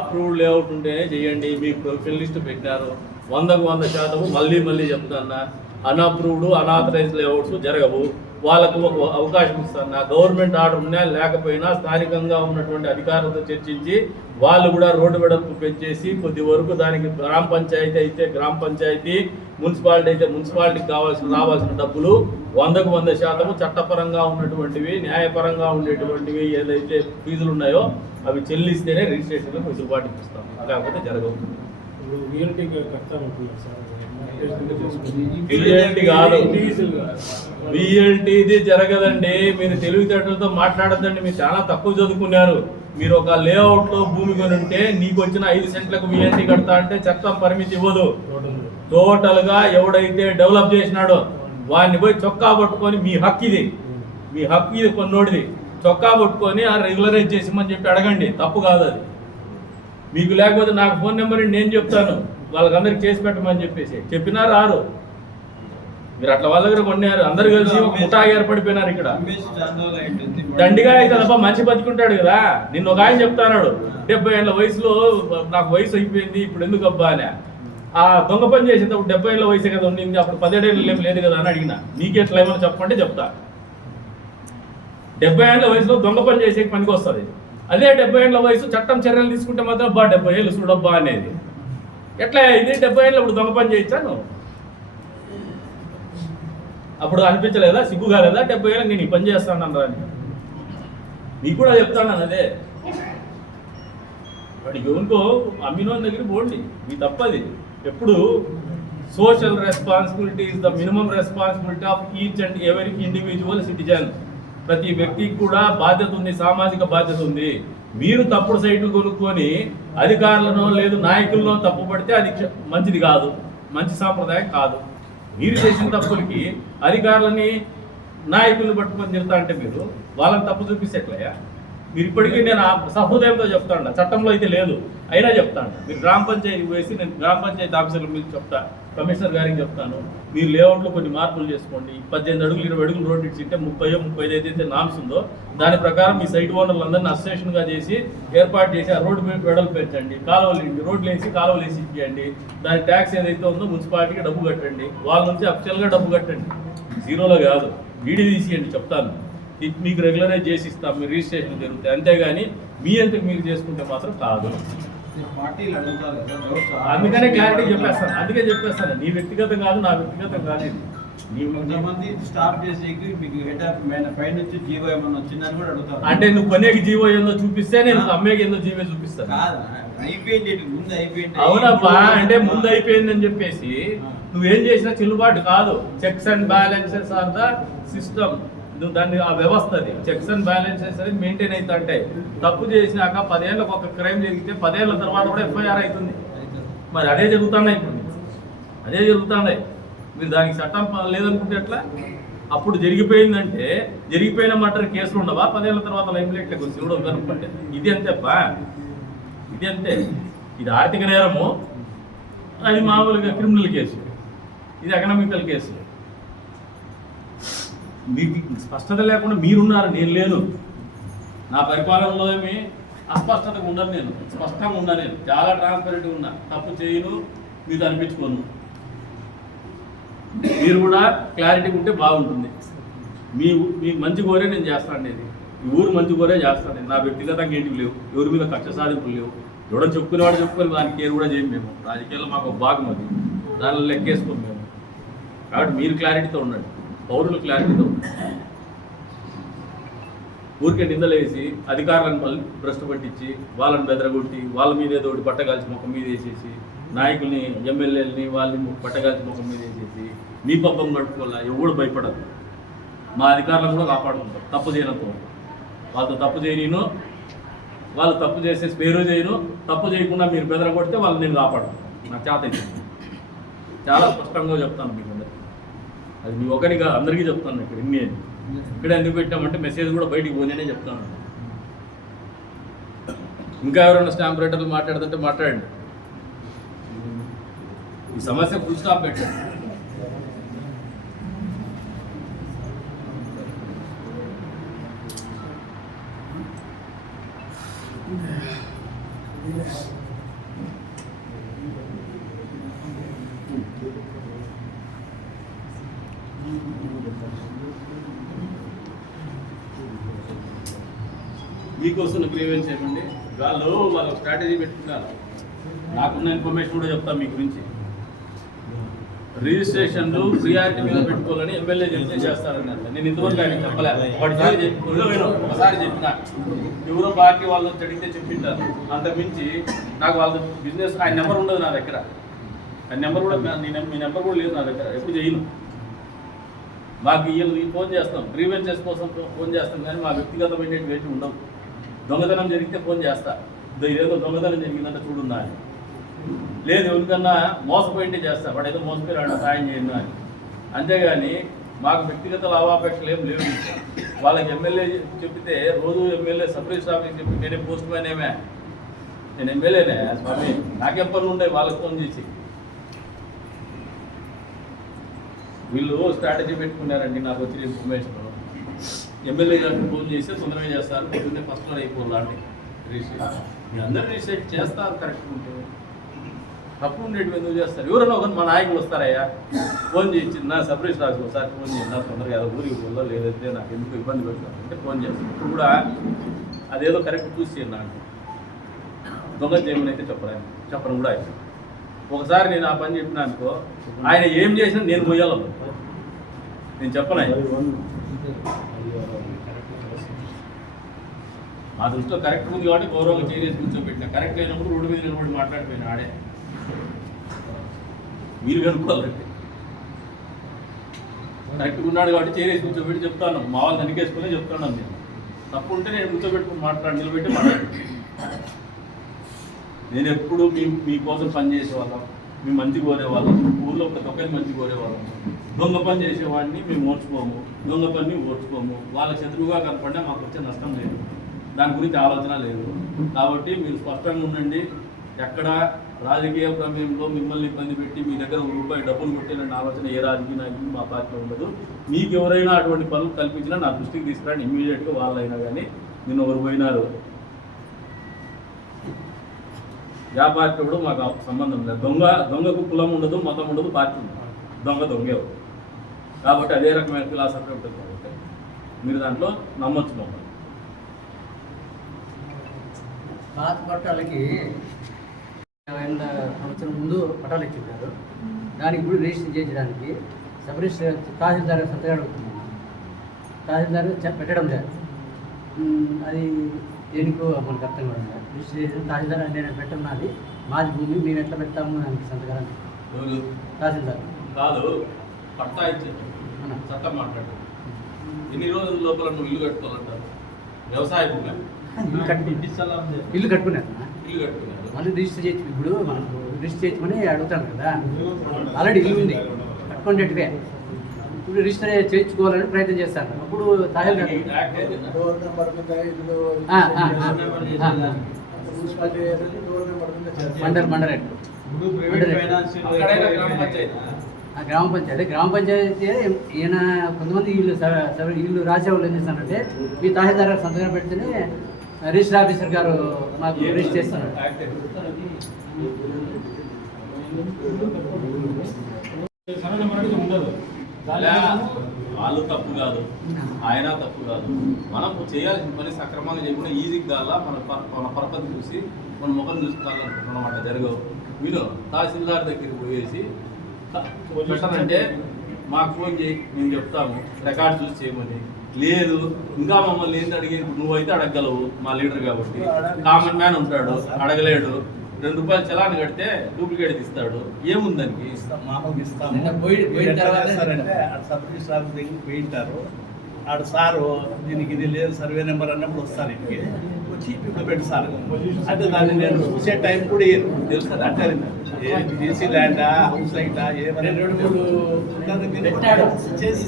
Approved layout ఉంటేనే చేయండి. మీకు ప్రొఫెషనల్ లిస్ట్ వందకు వంద శాతం మళ్ళీ మళ్ళీ చెప్తున్నా. అన్అప్రూవ్డ్ అనాథరైజ్ లేఅవుట్స్ జరగవు. వాళ్ళకు ఒక అవకాశం ఇస్తాను. నా గవర్నమెంట్ ఆర్డర్ ఉన్నా లేకపోయినా స్థానికంగా ఉన్నటువంటి అధికారులతో చర్చించి వాళ్ళు కూడా రోడ్డు వెడల్పు పెంచేసి కొద్ది వరకు దానికి గ్రామ పంచాయతీ అయితే గ్రామ పంచాయతీ మున్సిపాలిటీ అయితే మున్సిపాలిటీకి కావాల్సిన రావాల్సిన డబ్బులు వందకు వంద శాతము చట్టపరంగా ఉన్నటువంటివి న్యాయపరంగా ఉండేటువంటివి ఏదైతే ఫీజులు ఉన్నాయో అవి చెల్లిస్తేనే రిజిస్ట్రేషన్లకు వెసులుబాటు ఇస్తాం లేకపోతే జరగవు. బిఎల్టీ కాదు. బిఎల్టీది జరగదండి. మీరు తెలివితేటలతో మాట్లాడద్దండి. మీరు చాలా తక్కువ చదువుకున్నారు. మీరు ఒక లేఅవుట్లో భూమి కొని ఉంటే నీకు వచ్చిన ఐదు సెంట్లకు బిఎల్టీ కడతా అంటే చట్టం పరిమితి ఇవ్వదు. టోటల్గా ఎవడైతే డెవలప్ చేసినాడో వాడిని పోయి చొక్కా పట్టుకొని మీ హక్కు ఇది. మీ హక్కు ఇది కొన్నోడిది. చొక్కా పట్టుకొని ఆ రెగ్యులరైజ్ చేసిమని చెప్పి అడగండి. తప్పు కాదు అది. మీకు లేకపోతే నాకు ఫోన్ నెంబర్ నేను చెప్తాను. వాళ్ళకందరికి చేసి పెట్టమని చెప్పేసి. చెప్పినా రారు. మీరు అట్లా వాళ్ళ దగ్గర కొన్నారు. అందరు కలిసి ఒక ముఠా ఏర్పడిపోయినారు ఇక్కడ. దండిగా అయితే తప్ప మంచి బతికుంటాడు కదా. నిన్న ఒక ఆయన చెప్తాడు డెబ్బై ఏళ్ళ వయసులో నాకు వయసు అయిపోయింది ఇప్పుడు ఎందుకు అబ్బా అని. ఆ దొంగ పని చేసేటప్పుడు డెబ్బై ఏళ్ళ వయసే కదా ఉండింది అప్పుడు పదిహేడేళ్ళు ఏం లేదు కదా అని అడిగిన. నీకెట్లా ఏమైనా చెప్పంటే చెప్తా. డెబ్బై ఏళ్ళ వయసులో దొంగ పని చేసే పనికి వస్తుంది. అదే డెబ్బై ఏళ్ళ వయసు చట్టం చర్యలు తీసుకుంటే మాత్రం బా డెబ్బై ఏళ్ళు చూడబ్బా అనేది. ఎట్లా ఇది డెబ్బై ఏళ్ళు ఇప్పుడు దొంగ పని చేయించాను అప్పుడు అనిపించలేదా? సిగ్గు కాలేదా డెబ్బై ఏళ్ళకి నేను ఈ పని చేస్తాను అని. నీకు కూడా చెప్తాను అదే. వాడికి ఎవరికో అమ్మినోని దగ్గర పోండి. మీ తప్పది. ఎప్పుడు social responsibility is the minimum responsibility of each and ఎవరి ఇండివిజువల్ సిటిజన్ ప్రతి వ్యక్తికి కూడా బాధ్యత ఉంది సామాజిక బాధ్యత ఉంది. మీరు తప్పుడు సైట్లు కొనుక్కొని అధికారులను లేదు నాయకులను తప్పు పడితే అది మంచిది కాదు మంచి సాంప్రదాయం కాదు. మీరు చేసిన తప్పులకి అధికారులని నాయకులను పట్టుకొని తిడతా అంటే మీరు వాళ్ళని తప్పు చూపిస్తే ఎట్లయ్యా? మీరు ఇప్పటికీ నేను ఆ సహృదయంతో చెప్తాను చట్టంలో అయితే లేదు. అయినా చెప్తాను మీరు గ్రామ పంచాయతీ వేసి నేను గ్రామ పంచాయతీ ఆఫీసర్ల మీద చెప్తా. కమిషనర్ గారికి చెప్తాను. మీరు లేఅవుట్లో కొన్ని మార్పులు చేసుకోండి. పద్దెనిమిది అడుగులు ఇరవై అడుగులు రోడ్డు ఇచ్చింటే ముప్పై ముప్పై ఐదు అయితే నామ్స్ ఉందో దాని ప్రకారం మీ సైట్ ఓనర్లందరినీ అసోసియేషన్గా చేసి ఏర్పాటు చేసి ఆ రోడ్డు మీద వెడలు పెంచండి కాలువలు ఇండి రోడ్లు వేసి కాలువలు వేసి ఇచ్చేయండి. దాని ట్యాక్స్ ఏదైతే ఉందో మున్సిపాలిటీకి డబ్బు కట్టండి. వాళ్ళ నుంచి అఫిషియల్గా డబ్బు కట్టండి. జీరోలో కాదు. వీడి తీసియండి చెప్తాను. మీకు రెగ్యులరైజ్ చేసి ఇస్తాం మీ రిజిస్ట్రేషన్ జరుగుతాయి. అంతేగాని మీ అంతకు మీరు చేసుకుంటే మాత్రం కాదు. అందుకనే క్లారిటీ చెప్పేస్తాను. అందుకే చెప్పేస్తాను. నీ వ్యక్తిగతం కాదు నా వ్యక్తిగతం కాదు ఇది. నీ కొంతమంది స్టాప్ చేసేకి మీకు హెడ్ ఆఫ్ నుంచి జీవో ఏమన్నా వచ్చిందని కూడా అడుగుతారు. అంటే నువ్వు కొనేకి జీవో ఏందో చూపిస్తే నేను అమ్మేకి ఏందో జీవో చూపిస్తాను. అయిపోయింది ముందు అయిపోయింది. అవునబ్బా అంటే ముందు అయిపోయిందని చెప్పేసి నువ్వేం చేసినా చెల్లుబాటు కాదు. Checks and balances are the system నువ్వు దాన్ని ఆ వ్యవస్థ అది. చెక్స్ అండ్ బ్యాలెన్సెస్ అనేది మెయింటైన్ అవుతా ఉంటాయి తప్పు చేసినాక పదేళ్ళకి ఒక క్రైమ్ జరిగితే పదేళ్ళ తర్వాత కూడా ఎఫ్ఐఆర్ అవుతుంది. మరి అదే జరుగుతున్నాయి ఇప్పుడు. అదే జరుగుతున్నాయి మీరు దానికి చట్టం ప- లేదనుకుంటే ఎట్లా? అప్పుడు జరిగిపోయిందంటే జరిగిపోయిన మటర్ కేసులు ఉండవా? పదేళ్ళ తర్వాత లైఫ్ శివుడు ఉందనుకుంటే కూడా కనుక్కుంటే. ఇది ఇది అంతే ఇది ఆర్థిక నేరము? అది మామూలుగా క్రిమినల్ కేసు. ఇది ఎకనామికల్ కేసు. మీకు స్పష్టత లేకుండా మీరున్నారు నేను లేను. నా పరిపాలనలో ఏమి అస్పష్టతగా ఉండను నేను. స్పష్టంగా ఉన్నా నేను. చాలా ట్రాన్స్పరెంట్గా ఉన్నా. తప్పు చేయను మీరు అనిపించుకోను. మీరు కూడా క్లారిటీ ఉంటే బాగుంటుంది. మీ మీ మంచి కోరే నేను చేస్తాను ఇది ఈ ఊరు మంచి కోరే చేస్తాను నేను. నా వ్యక్తిగతంగా ఏంటివి లేవు? ఎవరి మీద కక్ష సాధింపులు లేవు? ఎవడో చెప్పుకునేవాడు చెప్పుకొని దానికి కేర్ కూడా చేయం మేము. రాజకీయాల్లో మాకు ఒక భాగం అది. దానిలో లెక్కేసుకోము మేము. కాబట్టి మీరు క్లారిటీతో ఉండండి. పౌరులు క్లారిటీతో ఊరికే నిందలేసి అధికారులను మళ్ళీ భ్రష్టు పట్టించి వాళ్ళని బెదరగొట్టి వాళ్ళ మీద ఏదో ఒకటి పట్టగాల్చి ముఖం మీద వేసేసి నాయకుల్ని ఎమ్మెల్యేలని వాళ్ళని పట్టగాల్చి ముఖం మీద వేసేసి మీ పబ్బం గడుపుకోవాలా ఎవడు భయపడదు. మా అధికారులను కూడా కాపాడుకుంటాం. తప్పు చేయడంతో వాళ్ళతో తప్పు చేయను వాళ్ళు తప్పు చేసే పేరు చేయను తప్పు చేయకుండా మీరు బెదరగొడితే వాళ్ళు నేను కాపాడు నాకు చేత అయితే చాలా స్పష్టంగా చెప్తాను మీకు. అది మీ ఒకరిగా అందరికీ చెప్తాను ఇక్కడ ఇన్ని. ఇక్కడ ఎందుకు పెట్టామంటే మెసేజ్ కూడా బయటికి పోనేనే చెప్తాను. ఇంకా ఎవరైనా స్టాంప్ రైటర్లు మాట్లాడుతుంటే మాట్లాడండి. ఈ సమస్య ఫుల్ స్టాప్ పెట్టండి. మీకోసం గ్రీవెన్స్ ఏమండి వాళ్ళు వాళ్ళ స్ట్రాటజీ పెట్టుకున్నారు. నాకున్న ఇన్ఫర్మేషన్ కూడా చెప్తాను మీ గురించి. రిజిస్ట్రేషన్లు ప్రియారిటీ మీద పెట్టుకోవాలని ఎమ్మెల్యే చెప్తే చేస్తారన్నారు. నేను ఇంతవరకు ఆయన చెప్పలేదు ఒకసారి చెప్పిన ఎవరో పార్టీ వాళ్ళు తడిగితే చెప్పింటారు. అంత మించి నాకు వాళ్ళ బిజినెస్ ఆయన నెంబర్ ఉండదు నా దగ్గర. ఆయన నెంబర్ కూడా మీ నెంబర్ కూడా లేదు నా దగ్గర. ఎప్పుడు చేయను. మాకు వీళ్ళు ఫోన్ చేస్తాం. గ్రీవెన్సెస్ కోసం ఫోన్ చేస్తాం కానీ మా వ్యక్తిగతమైన వేటి ఉండవు. దొంగతనం జరిగితే ఫోన్ చేస్తా. ఇదో ఇదేదో దొంగతనం జరిగిందంటే చూడున్నా అని. లేదు ఎవరికన్నా మోసపోయింటే చేస్తా. వాడు ఏదో మోసపోయాడు సాయం చేయండి అని. అంతేగాని మాకు వ్యక్తిగత లాభాపేక్షలు ఏం లేవు. వాళ్ళకి ఎమ్మెల్యే చెప్పితే రోజు ఎమ్మెల్యే సబ్ రిజిస్టర్ ఆఫీస్ చెప్పి నేనే పోస్ట్ మ్యాన్ ఏమే? నేను ఎమ్మెల్యేనే స్వామి. నాకేం ఉంటాయి? వాళ్ళకి ఫోన్ చేసి. వీళ్ళు స్ట్రాటజీ పెట్టుకున్నారండి నాకు వచ్చిన ఇన్ఫర్మేషన్ ఎమ్మెల్యే గారికి ఫోన్ చేస్తే తొందరగా చేస్తారు పొద్దున్నే ఫస్ట్లో అయిపోవాలండి రీసెర్చ్ మీ అందరు రీసెర్చ్ చేస్తారు కరెక్ట్ ఉంటే. తప్పు ఉండేటివి ఎందుకు చేస్తారు? ఎవరైనా ఒక మా నాయకులు వస్తారయ్యా. ఫోన్ చేయించి నా సబ్ రాజు ఒకసారి ఫోన్ చేయండి నా తొందరగా ఏదో ఊరికి పోలో లేదంటే నాకు ఎందుకు ఇబ్బంది పెడతాను అంటే ఫోన్ చేస్తాను ఇప్పుడు కూడా అదేదో కరెక్ట్ చూసి చేయండి నాకు. దొంగ చేయమని అయితే చెప్పలేను చెప్పడం కూడా అయిపోయింది ఒకసారి నేను ఆ పని చెప్పినా అనుకో ఆయన ఏం చేసినా నేను పోయాలి నేను చెప్పను మా దృష్టిలో కరెక్ట్ ఉంది కాబట్టి గౌరవంగా చేసి కూర్చోబెట్టిన. కరెక్ట్ అయినప్పుడు రోడ్డు మీద నిలబడి మాట్లాడిపోయిన ఆడే. మీరు కనుక్కోవాలండి కరెక్ట్గా ఉన్నాడు కాబట్టి చేరేసి కూర్చోబెట్టి చెప్తాను. మా వాళ్ళు వెనకేసుకునే చెప్తాను నేను తప్పు ఉంటే నేను కూర్చోబెట్టుకుని మాట్లాడి నిలబెట్టి మాట్లాడి. నేను ఎప్పుడు మీ మీకోసం పని చేసేవాళ్ళం. మీ మంచి కోరేవాళ్ళం. ఊళ్ళో ఒక దొంగని మంచి కోరేవాళ్ళం. దొంగ పని చేసేవాడిని మేము ఓడ్చుకోము దొంగ పని ఓడ్చుకోము వాళ్ళ శత్రువుగా కనపడినా మాకు వచ్చే నష్టం లేదు. దాని గురించి ఆలోచన లేదు. కాబట్టి మీరు స్పష్టంగా ఉండండి. ఎక్కడ రాజకీయ ప్రమేయంలో మిమ్మల్ని ఇబ్బంది పెట్టి మీ దగ్గర ఒక రూపాయి డబ్బులు కొట్టిన ఆలోచన ఏ రాజకీయ నాయకులు మా పార్టీలో ఉండదు. మీకు ఎవరైనా అటువంటి పనులు కల్పించినా నా దృష్టికి తీసుకురండి. ఇమ్మీడియట్గా వాళ్ళైనా కానీ నిన్న ఎవరు పోయినారు? వ్యాపారికి కూడా మాకు సంబంధం లేదు. దొంగ దొంగకు కులం ఉండదు మతం ఉండదు పార్టీ ఉండదు. దొంగ దొంగే కాబట్టి అదే రకమైన ఫిలాసఫీ ఉంటుంది కాబట్టి మీరు దాంట్లో నమ్మొచ్చు మమ్మల్ని. పాత పట్టాలకి సంవత్సరం ముందు పట్టాలు ఇచ్చిన్నారు దానికి ఇప్పుడు రిజిస్టర్ చేయించడానికి సబ్ తహసీల్దార్ సంతకం అడుగుతుంది తహసీల్దార్ పెట్టడం లేదు. అది దేనికో మనకు అర్థం కూడా లేదు. రిజిస్టర్ చేసిన తహసీల్దార్ నేను పెట్టడం నాది. మాది భూమి మేము ఎట్లా పెడతాము దానికి సంతకాలు? తహసీల్దార్. కాదు పట్టా అవునా? చట్టం మాట్లాడు ఎన్ని రోజుల లోపల నువ్వు ఇల్లు కట్టుకోవాలంటారు? వ్యవసాయ భూమి. ఇల్లు కట్టి ఇల్లు కట్టుకున్నారు. మళ్ళీ రిజిస్టర్ చేసి ఇప్పుడు మనకు రిజిస్టర్ చేయమని అడుగుతాను కదా. ఆల్రెడీ ఇల్లు ఉంది. కట్టుకునేట్టువే ఇప్పుడు రిజిస్టర్ చేయించుకోవాలని ప్రయత్నం చేస్తాను. అప్పుడు చేస్తారు. మండల్ మండల్ గ్రామ పంచాయతీ. ఆ గ్రామ పంచాయతీ. గ్రామ పంచాయతీ ఈయన కొంతమంది వీళ్ళు వీళ్ళు రాసేవాళ్ళు ఏం చేస్తారంటే మీ తహసీల్దార్ గారు సంతకం పెడితేనే రిజిస్టర్ ఆఫీసర్ గారు మాకు రిజిస్టర్ చేస్తున్నారు ఉండదు. వాళ్ళు తప్పు కాదు. ఆయన తప్పు కాదు. మనం చేయాల్సిన పని సక్రమంగా చేయకుండా ఈజీగా కాలా మన మన పరపతి చూసి మన ముఖం చూసుకోవాలనుకుంటున్నాం అట్లా జరగవు. వీళ్ళు తహసీల్దార్ దగ్గరికి పోయేసి పెట్టాలంటే మాకు ఫోన్ చేయి మేము చెప్తాము రికార్డ్ చూసి చేయమని. లేదు ఇంకా మమ్మల్ని ఏంటి అడిగే నువ్వైతే అడగగలవు మా లీడర్ కాబట్టి. కామన్ మ్యాన్ ఉంటాడు అడగలేడు. రెండు రూపాయలు చలాన్ కడితే డూప్లికేట్ ఇస్తాడు ఏముందానికి మామూలుగా ఇస్తాము సబ్ రిజిస్టర్ ఆఫీస్ దగ్గరికి పోయింటారు. ఆడ సారు దీనికి ఇది లేదు సర్వే నెంబర్ అన్నప్పుడు వస్తారు ఇంటికి. వచ్చి ఇప్పుడు పెట్టి సార్. అంటే దాన్ని నేను చూసే టైం కూడా. తెలుసు. అంటే డీసీ ల్యాండా హౌస్ సైటా ఏమైనా రెండు మూడు చేసి